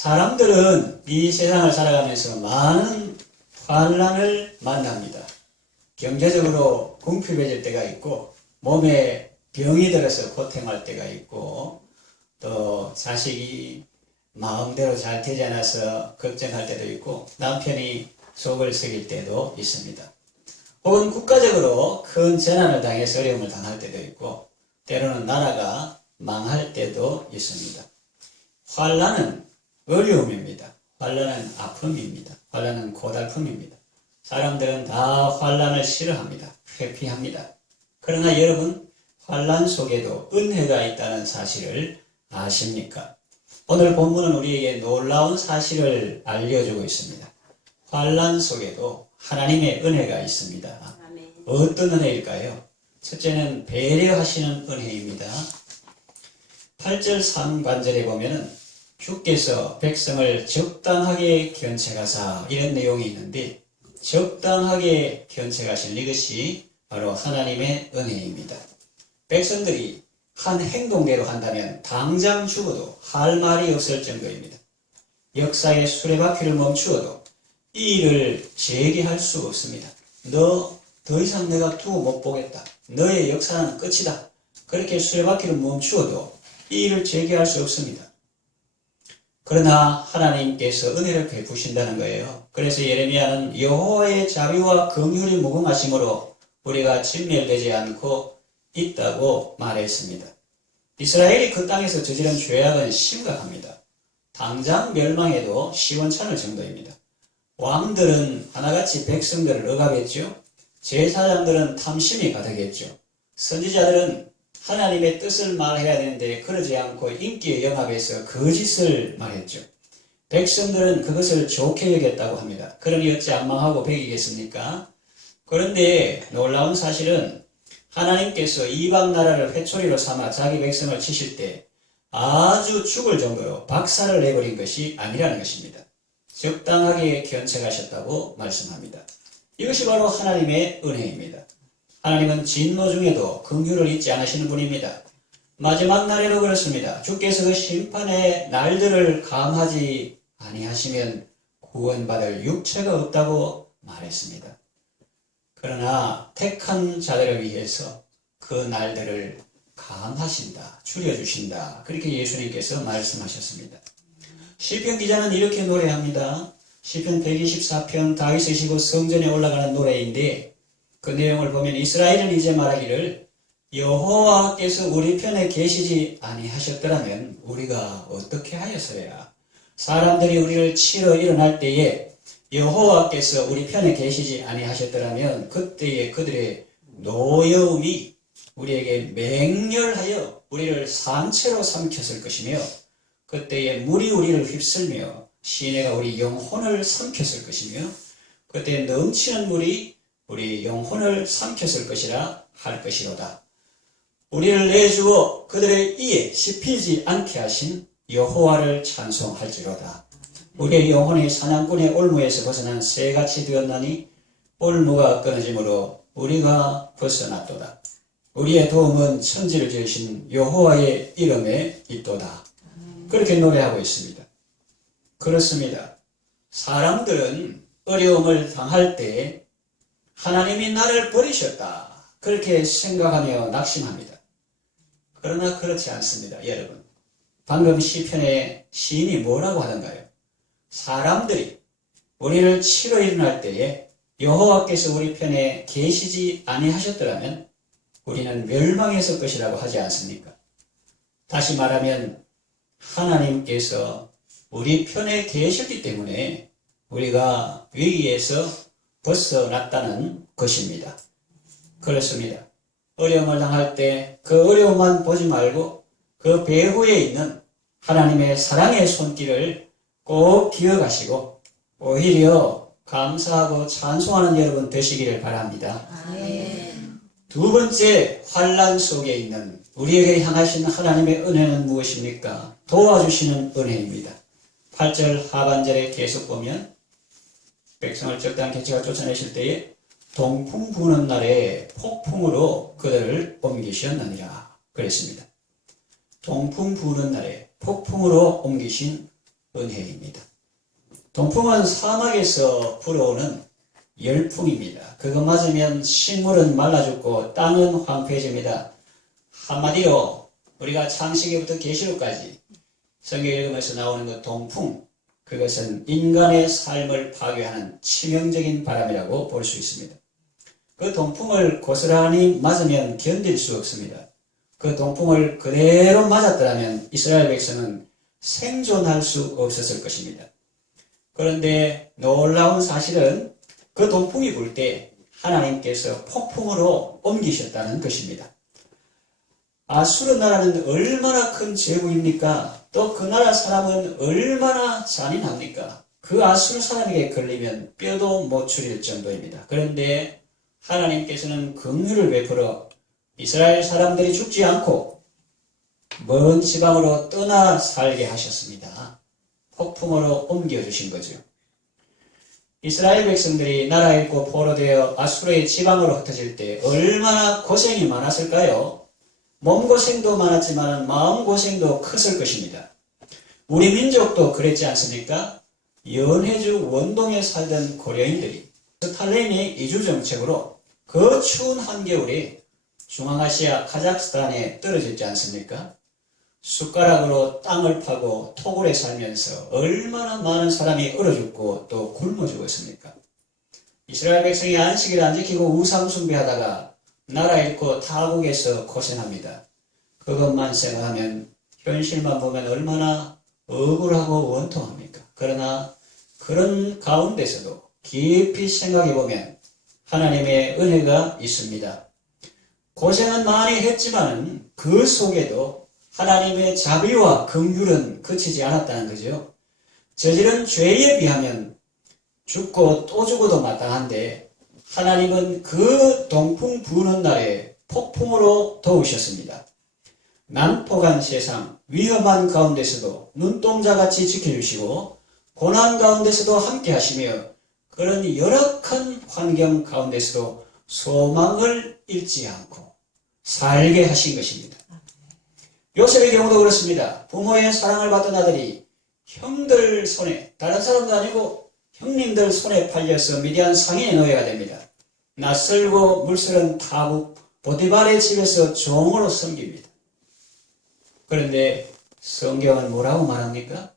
사람들은 이 세상을 살아가면서 많은 환난을 만납니다. 경제적으로 궁핍해질 때가 있고, 몸에 병이 들어서 고통할 때가 있고, 또 자식이 마음대로 잘 되지 않아서 걱정할 때도 있고, 남편이 속을 썩일 때도 있습니다. 혹은 국가적으로 큰 재난을 당해서 어려움을 당할 때도 있고, 때로는 나라가 망할 때도 있습니다. 환난은 어려움입니다. 환난은 아픔입니다. 환난은 고달픔입니다. 사람들은 다 환난을 싫어합니다. 회피합니다. 그러나 여러분, 환난 속에도 은혜가 있다는 사실을 아십니까? 오늘 본문은 우리에게 놀라운 사실을 알려주고 있습니다. 환난 속에도 하나님의 은혜가 있습니다. 아멘. 어떤 은혜일까요? 첫째는 배려하시는 은혜입니다. 8절 3관절에 보면은 주께서 백성을 적당하게 견책하사 이런 내용이 있는데, 적당하게 견책하신 이것이 바로 하나님의 은혜입니다. 백성들이 한 행동대로 한다면 당장 죽어도 할 말이 없을 정도입니다. 역사의 수레바퀴를 멈추어도 이 일을 재개할 수 없습니다. 너 더 이상 내가 두고 못 보겠다. 너의 역사는 끝이다. 그렇게 수레바퀴를 멈추어도 이 일을 재개할 수 없습니다. 그러나 하나님께서 은혜를 베푸신다는 거예요. 그래서 예레미야는 여호와의 자비와 긍휼이 무궁하심으로 우리가 진멸되지 않고 있다고 말했습니다. 이스라엘이 그 땅에서 저지른 죄악은 심각합니다. 당장 멸망해도 시원찮을 정도입니다. 왕들은 하나같이 백성들을 억압했죠. 제사장들은 탐심이 가득했죠. 선지자들은 하나님의 뜻을 말해야 되는데 그러지 않고 인기에 영합해서 거짓을 말했죠. 백성들은 그것을 좋게 여겼다고 합니다. 그러니 어찌 안 망하고 배기겠습니까? 그런데 놀라운 사실은 하나님께서 이방 나라를 회초리로 삼아 자기 백성을 치실 때 아주 죽을 정도로 박살을 내버린 것이 아니라는 것입니다. 적당하게 견책하셨다고 말씀합니다. 이것이 바로 하나님의 은혜입니다. 하나님은 진노 중에도 긍휼을 잊지 않으시는 분입니다. 마지막 날에도 그렇습니다. 주께서 그 심판의 날들을 감하지 아니하시면 구원받을 육체가 없다고 말했습니다. 그러나 택한 자들을 위해서 그 날들을 감하신다, 줄여주신다. 그렇게 예수님께서 말씀하셨습니다. 시편 기자는 이렇게 노래합니다. 시편 124편 다윗의 시고 성전에 올라가는 노래인데, 그 내용을 보면 이스라엘은 이제 말하기를 여호와께서 우리 편에 계시지 아니하셨더라면 우리가 어떻게 하였으랴. 사람들이 우리를 치러 일어날 때에 여호와께서 우리 편에 계시지 아니하셨더라면 그때에 그들의 노여움이 우리에게 맹렬하여 우리를 산채로 삼켰을 것이며, 그때에 물이 우리를 휩쓸며 시내가 우리 영혼을 삼켰을 것이며, 그때 넘치는 물이 우리 영혼을 삼켰을 것이라 할 것이로다. 우리를 내주어 그들의 이에 씹히지 않게 하신 여호와를 찬송할지로다. 우리의 영혼이 사냥꾼의 올무에서 벗어난 새같이 되었나니 올무가 끊어짐으로 우리가 벗어났도다. 우리의 도움은 천지를 지으신 여호와의 이름에 있도다. 그렇게 노래하고 있습니다. 그렇습니다. 사람들은 어려움을 당할 때 하나님이 나를 버리셨다, 그렇게 생각하며 낙심합니다. 그러나 그렇지 않습니다. 여러분, 방금 시편의 시인이 뭐라고 하던가요? 사람들이 우리를 치러 일어날 때에 여호와께서 우리 편에 계시지 아니하셨더라면 우리는 멸망했을 것이라고 하지 않습니까? 다시 말하면 하나님께서 우리 편에 계셨기 때문에 우리가 위기에서 벗어났다는 것입니다. 그렇습니다. 어려움을 당할 때 그 어려움만 보지 말고 그 배후에 있는 하나님의 사랑의 손길을 꼭 기억하시고 오히려 감사하고 찬송하는 여러분 되시기를 바랍니다. 아멘. 두 번째, 환난 속에 있는 우리에게 향하신 하나님의 은혜는 무엇입니까? 도와주시는 은혜입니다. 8절 하반절에 계속 보면 백성을 적당한 개체가 쫓아내실 때에 동풍 부는 날에 폭풍으로 그들을 옮기셨느니라 그랬습니다. 동풍 부는 날에 폭풍으로 옮기신 은혜입니다. 동풍은 사막에서 불어오는 열풍입니다. 그거 맞으면 식물은 말라 죽고 땅은 황폐해집니다. 한마디로 우리가 창세기부터 계시록까지 성경 읽으면서 나오는 그 동풍, 그것은 인간의 삶을 파괴하는 치명적인 바람이라고 볼 수 있습니다. 그 동풍을 고스란히 맞으면 견딜 수 없습니다. 그 동풍을 그대로 맞았더라면 이스라엘 백성은 생존할 수 없었을 것입니다. 그런데 놀라운 사실은 그 동풍이 불 때 하나님께서 폭풍으로 옮기셨다는 것입니다. 아수르 나라는 얼마나 큰 제국입니까? 또 그 나라 사람은 얼마나 잔인합니까? 그 아수르 사람에게 걸리면 뼈도 못 추릴 정도입니다. 그런데 하나님께서는 긍휼을 베풀어 이스라엘 사람들이 죽지 않고 먼 지방으로 떠나 살게 하셨습니다. 폭풍으로 옮겨주신 거죠. 이스라엘 백성들이 나라 잃고 포로되어 아수르의 지방으로 흩어질 때 얼마나 고생이 많았을까요? 몸고생도 많았지만 마음고생도 컸을 것입니다. 우리 민족도 그랬지 않습니까? 연해주 원동에 살던 고려인들이 스탈린의 이주정책으로 그 추운 한겨울에 중앙아시아 카자흐스탄에 떨어졌지 않습니까? 숟가락으로 땅을 파고 토굴에 살면서 얼마나 많은 사람이 얼어 죽고 또 굶어 죽었습니까? 이스라엘 백성이 안식일 안 지키고 우상 숭배하다가 나라 잃고 타국에서 고생합니다. 그것만 생각하면 현실만 보면 얼마나 억울하고 원통합니까? 그러나 그런 가운데서도 깊이 생각해 보면 하나님의 은혜가 있습니다. 고생은 많이 했지만 그 속에도 하나님의 자비와 긍휼은 그치지 않았다는 거죠. 저지른 죄에 비하면 죽고 또 죽어도 마땅한데 하나님은 그 동풍 부는 날에 폭풍으로 도우셨습니다. 난폭한 세상, 위험한 가운데서도 눈동자같이 지켜주시고 고난 가운데서도 함께 하시며 그런 열악한 환경 가운데서도 소망을 잃지 않고 살게 하신 것입니다. 요셉의 경우도 그렇습니다. 부모의 사랑을 받던 아들이 형들 손에, 다른 사람도 아니고 형님들 손에 팔려서 미디안 상인의 노예가 됩니다. 낯설고 물스런 타국 보디발의 집에서 종으로 섬깁니다. 그런데 성경은 뭐라고 말합니까?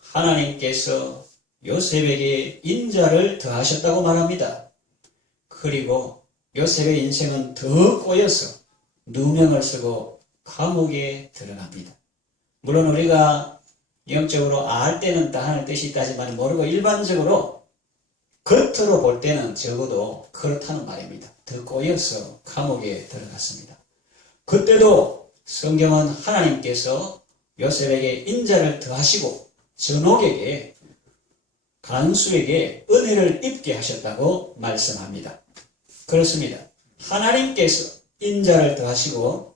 하나님께서 요셉에게 인자를 더하셨다고 말합니다. 그리고 요셉의 인생은 더 꼬여서 누명을 쓰고 감옥에 들어갑니다. 물론 우리가 영적으로 알 때는 다 하는 뜻이 있다지만 모르고 일반적으로 겉으로 볼 때는 적어도 그렇다는 말입니다. 더 꼬여서 감옥에 들어갔습니다. 그때도 성경은 하나님께서 요셉에게 인자를 더하시고 전옥에게 간수에게 은혜를 입게 하셨다고 말씀합니다. 그렇습니다. 하나님께서 인자를 더하시고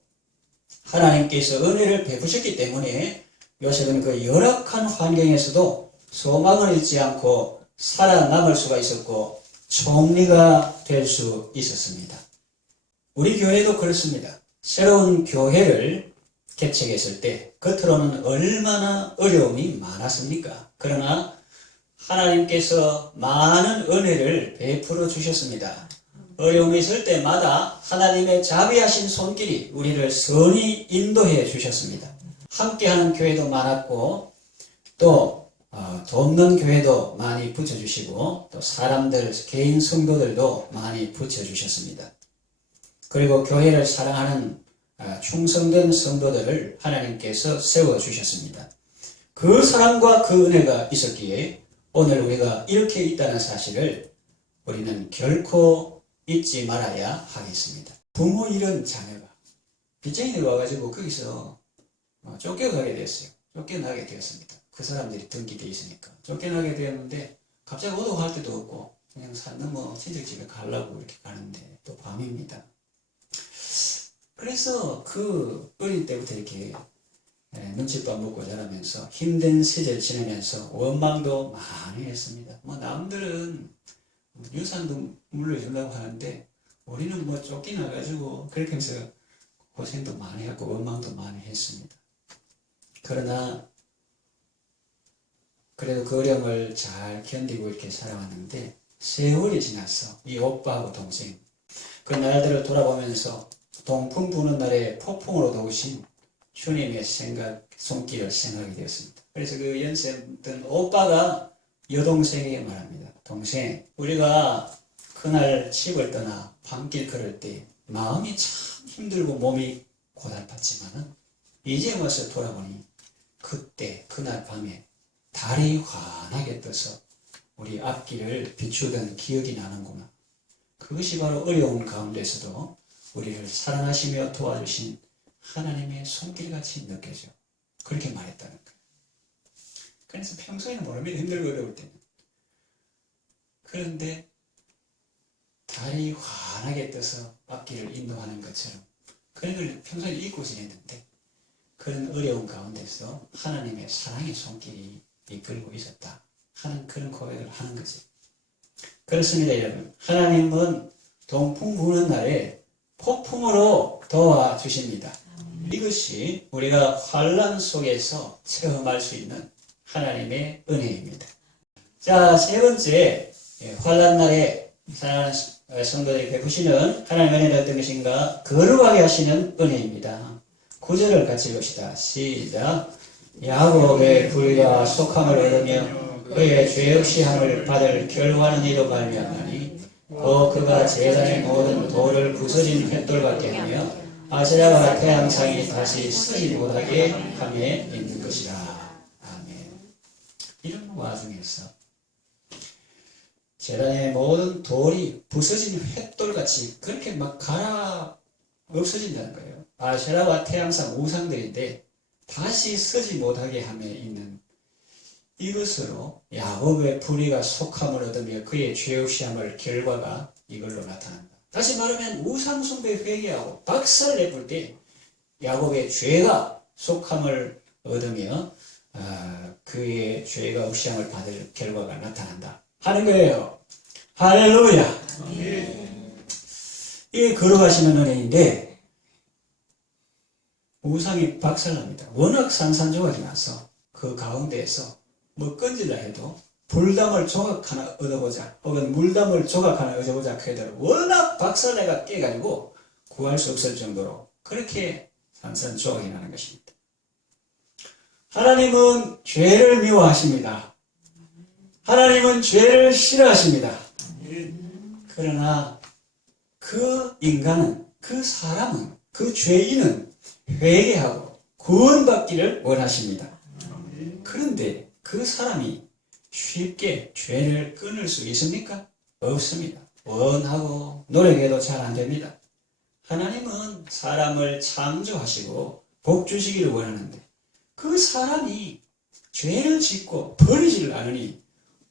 하나님께서 은혜를 베푸셨기 때문에 요셉은 그 열악한 환경에서도 소망을 잃지 않고 살아남을 수가 있었고 총리가 될 수 있었습니다. 우리 교회도 그렇습니다. 새로운 교회를 개척했을 때 겉으로는 얼마나 어려움이 많았습니까? 그러나 하나님께서 많은 은혜를 베풀어 주셨습니다. 어려움이 있을 때마다 하나님의 자비하신 손길이 우리를 선히 인도해 주셨습니다. 함께하는 교회도 많았고 또 돕는 교회도 많이 붙여주시고 또 사람들, 개인 성도들도 많이 붙여주셨습니다. 그리고 교회를 사랑하는 충성된 성도들을 하나님께서 세워주셨습니다. 그 사랑과 그 은혜가 있었기에 오늘 우리가 이렇게 있다는 사실을 우리는 결코 잊지 말아야 하겠습니다. 부모 잃은 자녀가 빚쟁이들 와가지고 거기서 쫓겨가게 됐어요. 쫓겨나게 되었습니다. 그 사람들이 등기되어 있으니까 쫓겨나게 되었는데 갑자기 오도갈 데도 없고 그냥 산 넘어 친척집에 가려고 이렇게 가는데 또 밤입니다. 그래서 그 어릴 때부터 이렇게 눈칫밥 먹고 자라면서 힘든 시절 지내면서 원망도 많이 했습니다. 남들은 유산도 물려준다고 하는데 우리는 쫓겨나가지고 그렇게 해서 고생도 많이 했고 원망도 많이 했습니다. 그러나 그래도 그 어려움을 잘 견디고 이렇게 살아왔는데 세월이 지났어. 이 오빠하고 동생. 그 날들을 돌아보면서 동풍 부는 날에 폭풍으로 도우신 주님의 손길을 생각하게 되었습니다. 그래서 그 연세든 오빠가 여동생에게 말합니다. 동생, 우리가 그날 집을 떠나 밤길 걸을 때 마음이 참 힘들고 몸이 고달팠지만은 이제 와서 돌아보니 그때 그날 밤에 달이 환하게 떠서 우리 앞길을 비추던 기억이 나는구나. 그것이 바로 어려운 가운데서도 우리를 사랑하시며 도와주신 하나님의 손길같이 느껴져. 그렇게 말했다는 거예요. 그래서 평소에는 모릅니다. 힘들고 어려울 때는. 그런데 달이 환하게 떠서 앞길을 인도하는 것처럼 그런 걸 평소에 잊고 지냈는데 그런 어려운 가운데서 하나님의 사랑의 손길이 이끌고 있었다 하는 그런 고백을 하는 거지. 그렇습니다, 여러분. 하나님은 동풍 부는 날에 폭풍으로 도와주십니다. 이것이 우리가 환난 속에서 체험할 수 있는 하나님의 은혜입니다. 자, 세 번째, 환난 날에 사랑하는 성도들이 베푸시는 하나님의 은혜는 어떤 것인가? 거룩하게 하시는 은혜입니다. 9절을 같이 봅시다. 시작. 야곱의 불의와 속함을 얻으며 그의 죄 없이 함을 받을 결과는 이로 말미암나니 또 그가 제단의 모든 돌을 부서진 횃돌 같게 하며 아세라와 태양상이 다시 쓰지 못하게 함에 있는 것이라. 아멘. 이런 와중에서 제단의 모든 돌이 부서진 횃돌같이 그렇게 막 갈아 없어진다는 거예요. 아세라와 태양상 우상들인데 다시 서지 못하게 함에 있는 이것으로 야곱의 불의가 속함을 얻으며 그의 죄 없이 함을 결과가 이걸로 나타난다. 다시 말하면 우상숭배 회개하고 박살 내볼 때 야곱의 죄가 속함을 얻으며 그의 죄가 없이 함을 받을 결과가 나타난다 하는 거예요. 할렐루야. 이게 거룩하시는 은혜인데 우상이 박살납니다. 워낙 산산조각이 나서 그 가운데에서 뭐 건질라 해도 불담을 조각 하나 얻어보자 혹은 물담을 조각 하나 얻어보자 해도 워낙 박살내가 깨가지고 구할 수 없을 정도로 그렇게 산산조각이 나는 것입니다. 하나님은 죄를 미워하십니다. 하나님은 죄를 싫어하십니다. 그러나 그 인간은, 그 사람은, 그 죄인은 회개하고 구원받기를 원하십니다. 그런데 그 사람이 쉽게 죄를 끊을 수 있습니까? 없습니다. 원하고 노력해도 잘 안 됩니다. 하나님은 사람을 창조하시고 복 주시기를 원하는데 그 사람이 죄를 짓고 버리지를 않으니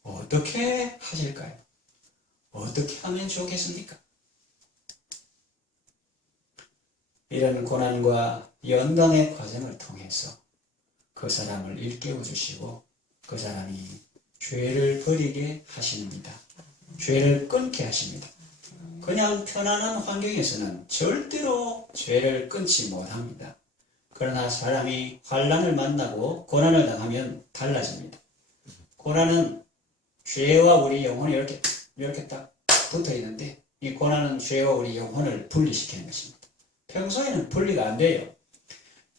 어떻게 하실까요? 어떻게 하면 좋겠습니까? 이런 고난과 연단의 과정을 통해서 그 사람을 일깨워 주시고 그 사람이 죄를 버리게 하십니다. 죄를 끊게 하십니다. 그냥 편안한 환경에서는 절대로 죄를 끊지 못합니다. 그러나 사람이 환난을 만나고 고난을 당하면 달라집니다. 고난은 죄와 우리 영혼이 이렇게 딱 붙어 있는데 이 고난은 죄와 우리 영혼을 분리시키는 것입니다. 평소에는 분리가 안 돼요.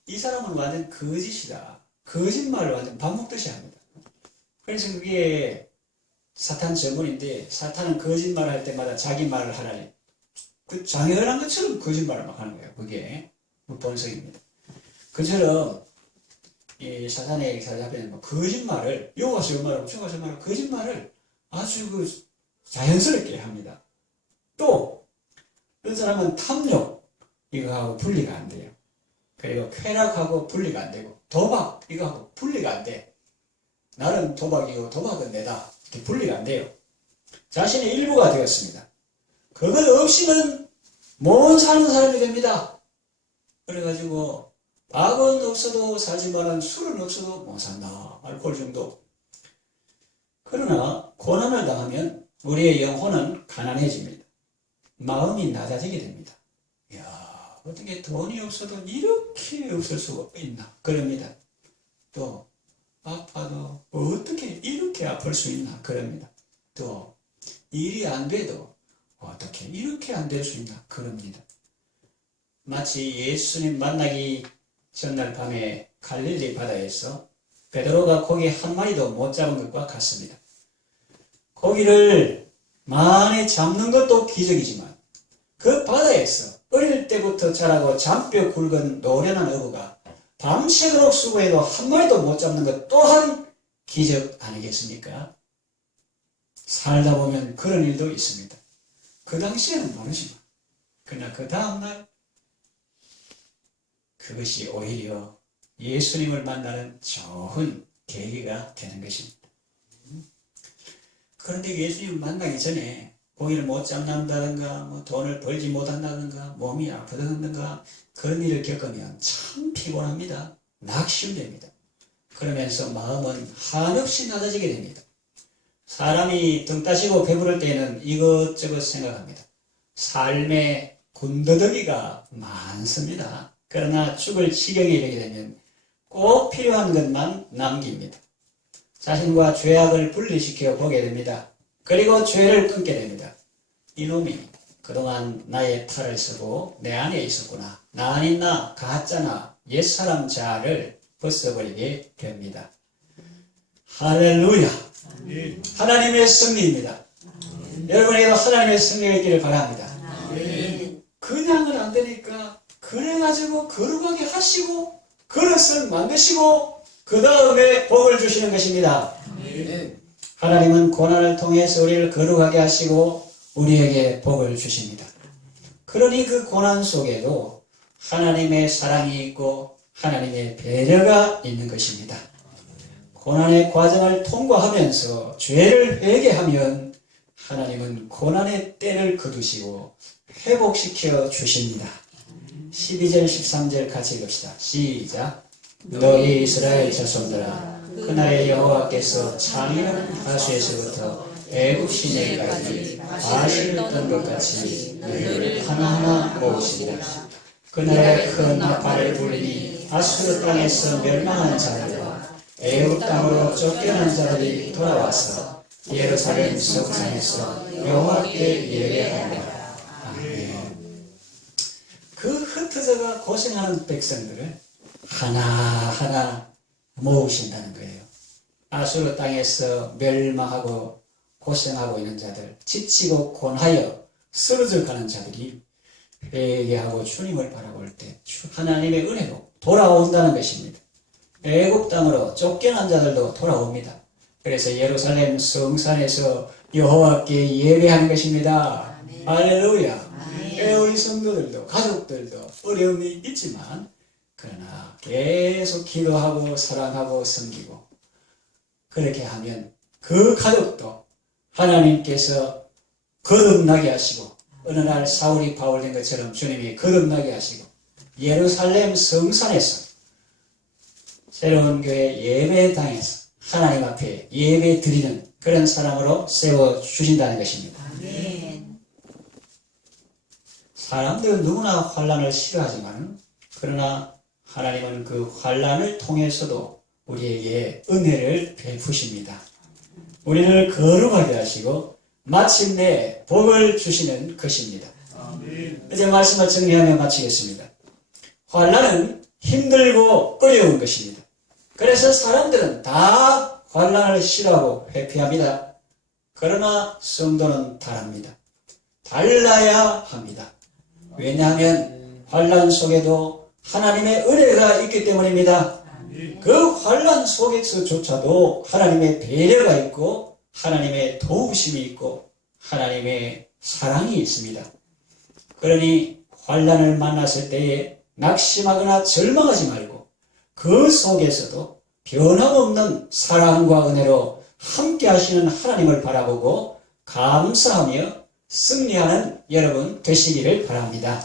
이 사람은 완전 거짓이다. 거짓말을 완전 밥 먹듯이 합니다. 그래서 그게 사탄 전문인데 사탄은 거짓말을 할 때마다 자기 말을 하라니 그 장애한 것처럼 거짓말을 막 하는 거예요. 그게 본성입니다. 그처럼 이 사탄의 역사를 하면 거짓말을 요가서 요 말하고 저가서 말하고 거짓말을 아주 그 자연스럽게 합니다. 또 그런 사람은 탐욕 이거하고 분리가 안 돼요. 그리고 쾌락하고 분리가 안 되고 도박 이거하고 분리가 안 돼. 나는 도박이고 도박은 내다. 이렇게 분리가 안 돼요. 자신의 일부가 되었습니다. 그것 없이는 못 사는 사람이 됩니다. 그래가지고 악은 없어도 살지만은 술은 없어도 못 산다. 알코올 중독. 그러나 고난을 당하면 우리의 영혼은 가난해집니다. 마음이 낮아지게 됩니다. 이야, 어떻게 돈이 없어도 이렇게 없을 수가 있나? 그럽니다. 또 아파도 어떻게 이렇게 아플 수 있나 그럽니다. 또 일이 안 돼도 어떻게 이렇게 안 될 수 있나 그럽니다. 마치 예수님 만나기 전날 밤에 갈릴리 바다에서 베드로가 고기 한 마리도 못 잡은 것과 같습니다. 고기를 많이 잡는 것도 기적이지만 그 바다에서 어릴 때부터 자라고 잔뼈 굵은 노련한 어부가 밤새도록 수고해도 한 마리도 못 잡는 것 또한 기적 아니겠습니까? 살다 보면 그런 일도 있습니다. 그 당시에는 모르지만 그러나 그 다음날 그것이 오히려 예수님을 만나는 좋은 계기가 되는 것입니다. 그런데 예수님을 만나기 전에 고기를 못 잡는다든가 뭐 돈을 벌지 못한다든가 몸이 아프다든가 그런 일을 겪으면 참 피곤합니다. 낙심됩니다. 그러면서 마음은 한없이 낮아지게 됩니다. 사람이 등 따시고 배부를 때에는 이것저것 생각합니다. 삶의 군더더기가 많습니다. 그러나 죽을 지경에 이르게 되면 꼭 필요한 것만 남깁니다. 자신과 죄악을 분리시켜 보게 됩니다. 그리고 죄를 끊게 됩니다. 이놈이 그동안 나의 탈을 쓰고 내 안에 있었구나. 나 아닌 나, 가짜나 옛사람 자아를 벗어버리게 됩니다. 할렐루야. 하나님의 승리입니다. 여러분에게도 하나님의 승리가 있기를 바랍니다. 그냥은 안 되니까 그래가지고 거룩하게 하시고 그릇을 만드시고 그 다음에 복을 주시는 것입니다. 하나님은 고난을 통해서 우리를 거룩하게 하시고 우리에게 복을 주십니다. 그러니 그 고난 속에도 하나님의 사랑이 있고 하나님의 배려가 있는 것입니다. 고난의 과정을 통과하면서 죄를 회개하면 하나님은 고난의 때를 거두시고 회복시켜 주십니다. 12절 13절 같이 읽읍시다. 시작. 너희 이스라엘 자손들아 그날에 여호와께서 창의는 하수에서부터 애굽 시내까지 바실을 떤 것 같이 너희를 하나하나 모으시리라. 그날에 큰 나팔을 불리니 아수르 땅에서 멸망한 자들과 애굽 땅으로 쫓겨난 자들이 돌아와서 예루살렘 성산에서 여호와께 예배하리라. 아멘. 그 흩어져가 고생하는 백성들을 하나하나 모으신다는 거예요. 아수르 땅에서 멸망하고 고생하고 있는 자들, 지치고 곤하여 쓰러져 가는 자들이 회개하고 주님을 바라볼 때 하나님의 은혜로 돌아온다는 것입니다. 애굽 땅으로 쫓겨난 자들도 돌아옵니다. 그래서 예루살렘 성산에서 여호와께 예배하는 것입니다. 할렐루야. 우리 성도들도 가족들도 어려움이 있지만 그러나 계속 기도하고 사랑하고 섬기고 그렇게 하면 그 가족도 하나님께서 거듭나게 하시고 어느 날 사울이 바울된 것처럼 주님이 거듭나게 하시고 예루살렘 성산에서 새로운 교회 예배당에서 하나님 앞에 예배 드리는 그런 사람으로 세워주신다는 것입니다. 아멘. 사람들은 누구나 환난을 싫어하지만 그러나 하나님은 그 환난을 통해서도 우리에게 은혜를 베푸십니다. 우리를 거룩하게 하시고 마침내 복을 주시는 것입니다. 아멘. 이제 말씀을 정리하며 마치겠습니다. 환난은 힘들고 어려운 것입니다. 그래서 사람들은 다 환난을 싫어하고 회피합니다. 그러나 성도는 다릅니다. 달라야 합니다. 왜냐하면 환난 속에도 하나님의 은혜가 있기 때문입니다. 그 환난 속에서조차도 하나님의 배려가 있고 하나님의 도우심이 있고 하나님의 사랑이 있습니다. 그러니 환난을 만났을 때에 낙심하거나 절망하지 말고 그 속에서도 변함없는 사랑과 은혜로 함께 하시는 하나님을 바라보고 감사하며 승리하는 여러분 되시기를 바랍니다.